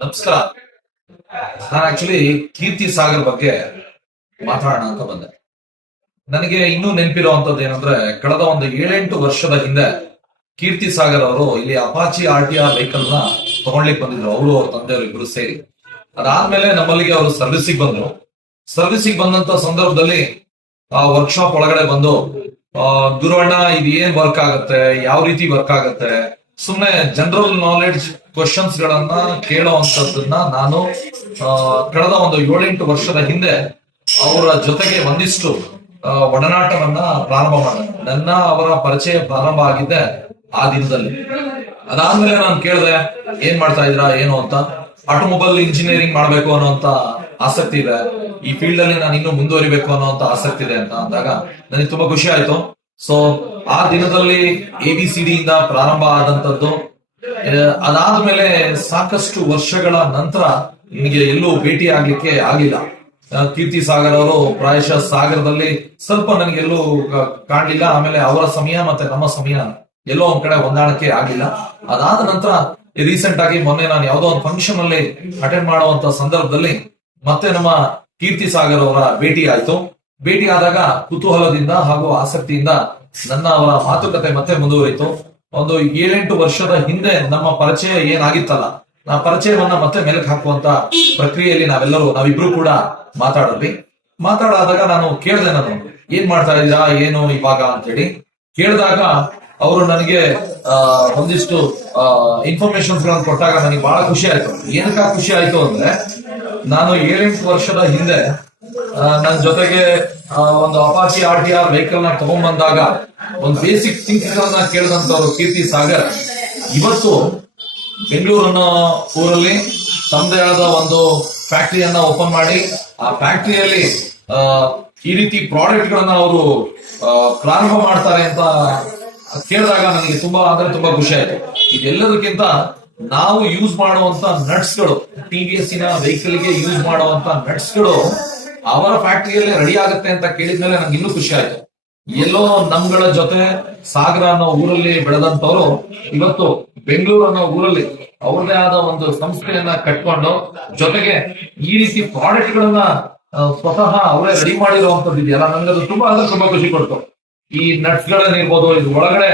ನಮಸ್ಕಾರ. ನಾನು ಆಕ್ಚುಲಿ ಕೀರ್ತಿ ಸಾಗರ್ ಬಗ್ಗೆ ಮಾತಾಡೋಣ ಅಂತ ಬಂದೆ. ನನಗೆ ಇನ್ನೂ ನೆನಪಿರುವಂತದ್ದು ಏನಂದ್ರೆ, ಕಳೆದ ಒಂದು 7-8 ವರ್ಷದ ಹಿಂದೆ ಕೀರ್ತಿ ಸಾಗರ್ ಅವರು ಇಲ್ಲಿ ಅಪಾಚಿ RTR ವೆಹಿಕಲ್ ನ ತಗೊಳ್ಲಿಕ್ಕೆ ಬಂದಿದ್ರು, ಅವರು ಅವ್ರ ತಂದೆಯವರು ಇಬ್ರು ಸೇರಿ. ಅದಾದ್ಮೇಲೆ ನಮ್ಮಲ್ಲಿಗೆ ಅವರು ಸರ್ವಿಸಿಗೆ ಬಂದ್ರು. ಸರ್ವಿಸಿಗೆ ಬಂದಂತ ಸಂದರ್ಭದಲ್ಲಿ ಆ ವರ್ಕ್ಶಾಪ್ ಒಳಗಡೆ ಬಂದು, ಗುರುವಣ್ಣ ಇದು ಏನ್ ವರ್ಕ್ ಆಗುತ್ತೆ, ಯಾವ ರೀತಿ ವರ್ಕ್ ಆಗುತ್ತೆ, ಸುಮ್ನೆ ಜನರಲ್ ನಾಲೆಡ್ಜ್ ಕ್ವಶನ್ಸ್ ಗಳನ್ನ ಕೇಳುವಂತದ್ದನ್ನ ನಾನು ಕಳೆದ ಒಂದು 7-8 ವರ್ಷದ ಹಿಂದೆ ಅವರ ಜೊತೆಗೆ ಒಂದಿಷ್ಟು ಒಡನಾಟವನ್ನ ಪ್ರಾರಂಭ ಮಾಡಿದೆ. ನನ್ನ ಅವರ ಪರಿಚಯ ಪ್ರಾರಂಭ ಆಗಿದ್ದೆ ಆ ದಿನದಲ್ಲಿ. ಅದಾದ್ಮೇಲೆ ನಾನು ಕೇಳಿದೆ, ಏನ್ ಮಾಡ್ತಾ ಇದ್ರಾ ಏನು ಅಂತ. ಆಟೋಮೊಬೈಲ್ ಇಂಜಿನಿಯರಿಂಗ್ ಮಾಡ್ಬೇಕು ಅನ್ನೋಂತ ಆಸಕ್ತಿ ಇದೆ, ಈ ಫೀಲ್ಡ್ ಅಲ್ಲಿ ನಾನು ಇನ್ನೂ ಮುಂದುವರಿಬೇಕು ಅನ್ನೋಂತ ಆಸಕ್ತಿ ಇದೆ ಅಂತ ಅಂದಾಗ ನನಗೆ ತುಂಬಾ ಖುಷಿ ಆಯ್ತು. ಸೊ ಆ ದಿನದಲ್ಲಿ ABCD ಇಂದ ಪ್ರಾರಂಭ ಆದಂತದ್ದು. ಅದಾದ್ಮೇಲೆ ಸಾಕಷ್ಟು ವರ್ಷಗಳ ನಂತರ ನಿಮಗೆ ಎಲ್ಲೂ ಭೇಟಿ ಆಗ್ಲಿಕ್ಕೆ ಆಗಿಲ್ಲ. ಕೀರ್ತಿ ಸಾಗರ್ ಅವರು ಪ್ರಾಯಶಃ ಸಾಗರದಲ್ಲಿ ಸ್ವಲ್ಪ ನನಗೆಲ್ಲೂ ಕಾಣಲಿಲ್ಲ. ಆಮೇಲೆ ಅವರ ಸಮಯ ಮತ್ತೆ ನಮ್ಮ ಸಮಯ ಎಲ್ಲೋ ಒಂದ್ ಕಡೆ ಹೊಂದಾಣಿಕೆ ಆಗಿಲ್ಲ. ಅದಾದ ನಂತರ ರೀಸೆಂಟ್ ಆಗಿ ಮೊನ್ನೆ ನಾನು ಯಾವುದೋ ಒಂದು ಫಂಕ್ಷನ್ ಅಲ್ಲಿ ಅಟೆಂಡ್ ಮಾಡುವಂತ ಸಂದರ್ಭದಲ್ಲಿ ಮತ್ತೆ ನಮ್ಮ ಕೀರ್ತಿ ಸಾಗರ್ ಅವರ ಭೇಟಿ ಆಯ್ತು. ಭೇಟಿ ಆದಾಗ ಕುತೂಹಲದಿಂದ ಹಾಗೂ ಆಸಕ್ತಿಯಿಂದ ನನ್ನ ಅವರ ಮಾತುಕತೆ ಮತ್ತೆ ಮುಂದುವರಿತು. ಒಂದು 7-8 ವರ್ಷದ ಹಿಂದೆ ನಮ್ಮ ಪರಿಚಯ ಏನಾಗಿತ್ತಲ್ಲ, ಆ ಪರಿಚಯವನ್ನ ಮತ್ತೆ ಮೆಲುಕು ಹಾಕುವಂತ ಪ್ರಕ್ರಿಯೆಯಲ್ಲಿ ನಾವಿಬ್ರು ಕೂಡ ಮಾತಾಡಾದಾಗ ನಾನು ಕೇಳಿದೆ, ನಾನು ಏನ್ ಮಾಡ್ತಾ ಇದ್ದೀರಾ ಏನು ಇವಾಗ ಅಂತ ಹೇಳಿ ಕೇಳಿದಾಗ ಅವರು ನನಗೆ ಒಂದಿಷ್ಟು ಇನ್ಫಾರ್ಮೇಶನ್ಸ್ ಗಳನ್ನ ಕೊಟ್ಟಾಗ ನನಗೆ ಬಹಳ ಖುಷಿ ಆಯ್ತು. ಏನಕ್ಕ ಖುಷಿ ಆಯ್ತು ಅಂದ್ರೆ, ನಾನು 7-8 ವರ್ಷದ ಹಿಂದೆ ನನ್ನ ಜೊತೆಗೆ ಒಂದು ಅಪಾಚಿ RTR ವೆಹಿಕಲ್ ನ ತಗೊಂಡ್ಬಂದಾಗ ಒಂದು ಬೇಸಿಕ್ ಥಿಂಗ್ಸ್ ಗಳನ್ನ ಕೇಳಿದಂತವ್ರು ಕೀರ್ತಿ ಸಾಗರ್ ಇವತ್ತು ಬೆಂಗಳೂರನ್ನೋ ಊರಲ್ಲಿ ತಮ್ಮದೇ ಆದ ಒಂದು ಫ್ಯಾಕ್ಟರಿಯನ್ನ ಓಪನ್ ಮಾಡಿ, ಆ ಫ್ಯಾಕ್ಟರಿಯಲ್ಲಿ ಈ ರೀತಿ ಪ್ರಾಡಕ್ಟ್ ಗಳನ್ನ ಅವರು ಪ್ರಾರಂಭ ಮಾಡ್ತಾರೆ ಅಂತ ಕೇಳಿದಾಗ ನನಗೆ ತುಂಬಾ ಖುಷಿ ಆಯ್ತು. ಇದೆಲ್ಲದಕ್ಕಿಂತ ನಾವು ಯೂಸ್ ಮಾಡುವಂತ ನಟ್ಸ್ ಗಳು, TVS ನ ವೆಹಿಕಲ್ ಗೆ ಯೂಸ್ ಮಾಡುವಂತ ನಟ್ಸ್ ಗಳು ಅವರ ಫ್ಯಾಕ್ಟರಿಯಲ್ಲಿ ರೆಡಿ ಆಗುತ್ತೆ ಅಂತ ಕೇಳಿದ್ಮೇಲೆ ನಂಗೆ ಇನ್ನೂ ಖುಷಿ ಆಯ್ತು. ಎಲ್ಲೋ ನಮ್ಗಳ ಜೊತೆ ಸಾಗರ ಅನ್ನೋ ಊರಲ್ಲಿ ಬೆಳೆದಂತವ್ರು ಇವತ್ತು ಬೆಂಗಳೂರು ಅನ್ನೋ ಊರಲ್ಲಿ ಅವ್ರದೇ ಆದ ಒಂದು ಸಂಸ್ಥೆಯನ್ನ ಕಟ್ಕೊಂಡು, ಜೊತೆಗೆ ಈ ರೀತಿ ಪ್ರಾಡಕ್ಟ್ ಗಳನ್ನ ಸ್ವತಃ ಅವರೇ ರೆಡಿ ಮಾಡಿರುವಂತದ್ದು ಇದೆಯಲ್ಲ, ನನಗದು ತುಂಬಾ ಖುಷಿ ಕೊಡ್ತು. ಈ ನಟ್ಸ್ ಗಳನ್ನಿರ್ಬೋದು, ಇದು ಒಳಗಡೆ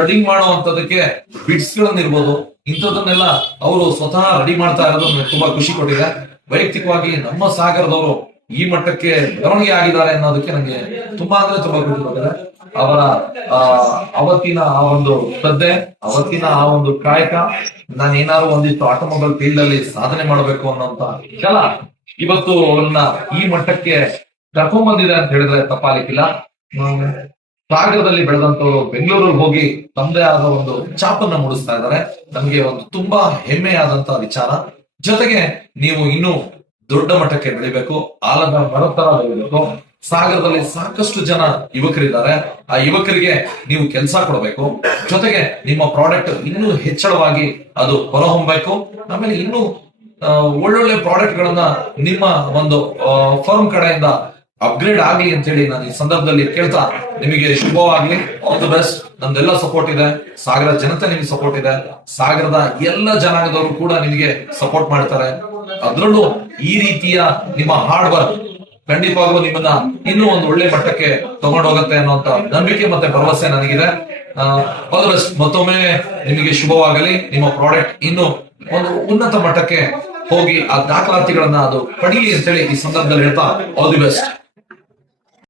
ರೆಡಿಂಗ್ ಮಾಡುವಂತದಕ್ಕೆ ಬಿಟ್ಸ್ ಗಳನ್ನಿರ್ಬೋದು, ಇಂಥದನ್ನೆಲ್ಲ ಅವರು ಸ್ವತಃ ರೆಡಿ ಮಾಡ್ತಾ ಇರೋದು ನನಗೆ ತುಂಬಾ ಖುಷಿ ಕೊಟ್ಟಿದೆ. ವೈಯಕ್ತಿಕವಾಗಿ ನಮ್ಮ ಸಾಗರದವರು ಈ ಮಟ್ಟಕ್ಕೆ ಬೆಳವಣಿಗೆ ಆಗಿದ್ದಾರೆ ಅನ್ನೋದಕ್ಕೆ ನನಗೆ ತುಂಬಾ ಖುಷಿ ಕೊಟ್ಟಿದೆ. ಅವರ ಅವತ್ತಿನ ಆ ಒಂದು ಶ್ರದ್ಧೆ, ಅವತ್ತಿನ ಆ ಒಂದು ಕಾಯಕ, ನಾನು ಏನಾದ್ರು ಒಂದಿಷ್ಟು ಆಟೋಮೊಬೈಲ್ ಫೀಲ್ಡ್ ಅಲ್ಲಿ ಸಾಧನೆ ಮಾಡಬೇಕು ಅನ್ನೋಂತ ಛಲ ಇವತ್ತು ಅವರನ್ನ ಈ ಮಟ್ಟಕ್ಕೆ ಕರ್ಕೊಂಡ್ ಬಂದಿದೆ ಅಂತ ಹೇಳಿದ್ರೆ ತಪ್ಪಾಲಿಕ್ಕಿಲ್ಲ. ಸಾಗರದಲ್ಲಿ ಬೆಳೆದಂತವರು ಬೆಂಗಳೂರಿಗೆ ಹೋಗಿ ತಮ್ಮದೇ ಆದ ಒಂದು ಛಾಪನ್ನ ಮೂಡಿಸ್ತಾ ಇದ್ದಾರೆ. ನಮ್ಗೆ ಒಂದು ತುಂಬಾ ಹೆಮ್ಮೆಯಾದಂತ ವಿಚಾರ. ಜೊತೆಗೆ ನೀವು ಇನ್ನೂ ದೊಡ್ಡ ಮಟ್ಟಕ್ಕೆ ಬೆಳಿಬೇಕು, ಆಲದ ಮರತರ ಬೆಳಿಬೇಕು. ಸಾಗರದಲ್ಲಿ ಸಾಕಷ್ಟು ಜನ ಯುವಕರಿದ್ದಾರೆ, ಆ ಯುವಕರಿಗೆ ನೀವು ಕೆಲಸ ಕೊಡಬೇಕು. ಜೊತೆಗೆ ನಿಮ್ಮ ಪ್ರಾಡಕ್ಟ್ ಇನ್ನೂ ಹೆಚ್ಚಳವಾಗಿ ಅದು ಹೊರಹೊಮ್ಮಬೇಕು. ಆಮೇಲೆ ಇನ್ನೂ ಒಳ್ಳೊಳ್ಳೆ ಪ್ರಾಡಕ್ಟ್ ಗಳನ್ನ ನಿಮ್ಮ ಒಂದು ಫರ್ಮ್ ಕಡೆಯಿಂದ ಅಪ್ಗ್ರೇಡ್ ಆಗ್ಲಿ ಅಂತ ಹೇಳಿ ನಾನು ಈ ಸಂದರ್ಭದಲ್ಲಿ ಕೇಳ್ತಾ, ನಿಮಗೆ ಶುಭವಾಗ್ಲಿ, ಆಲ್ ದಿ ಬೆಸ್ಟ್. ನಮ್ದೆಲ್ಲ ಸಪೋರ್ಟ್ ಇದೆ, ಸಾಗರ ಜನತೆ ನಿಮಗೆ ಸಪೋರ್ಟ್ ಇದೆ, ಸಾಗರದ ಎಲ್ಲ ಜನಾಂಗದವರು ಕೂಡ ನಿಮಗೆ ಸಪೋರ್ಟ್ ಮಾಡ್ತಾರೆ. ಅದ್ರಲ್ಲೂ ಈ ರೀತಿಯ ನಿಮ್ಮ ಹಾರ್ಡ್ ವರ್ಕ್ ಖಂಡಿತವಾಗ್ಲೂ ನಿಮ್ಮನ್ನ ಇನ್ನೂ ಒಂದು ಒಳ್ಳೆ ಮಟ್ಟಕ್ಕೆ ತಗೊಂಡು ಹೋಗುತ್ತೆ ಅನ್ನೋಂತ ನಂಬಿಕೆ ಮತ್ತೆ ಭರವಸೆ ನನಗಿದೆ. All the best. ಮತ್ತೊಮ್ಮೆ ನಿಮಗೆ ಶುಭವಾಗಲಿ. ನಿಮ್ಮ ಪ್ರಾಡಕ್ಟ್ ಇನ್ನು ಒಂದು ಉನ್ನತ ಮಟ್ಟಕ್ಕೆ ಹೋಗಿ ಆ ದಾಖಲಾತಿಗಳನ್ನ ಅದು ಪಡೀಲಿ ಅಂತ ಹೇಳಿ ಈ ಸಂದರ್ಭದಲ್ಲಿ ಹೇಳ್ತಾ, ಆಲ್ ದಿ ಬೆಸ್ಟ್.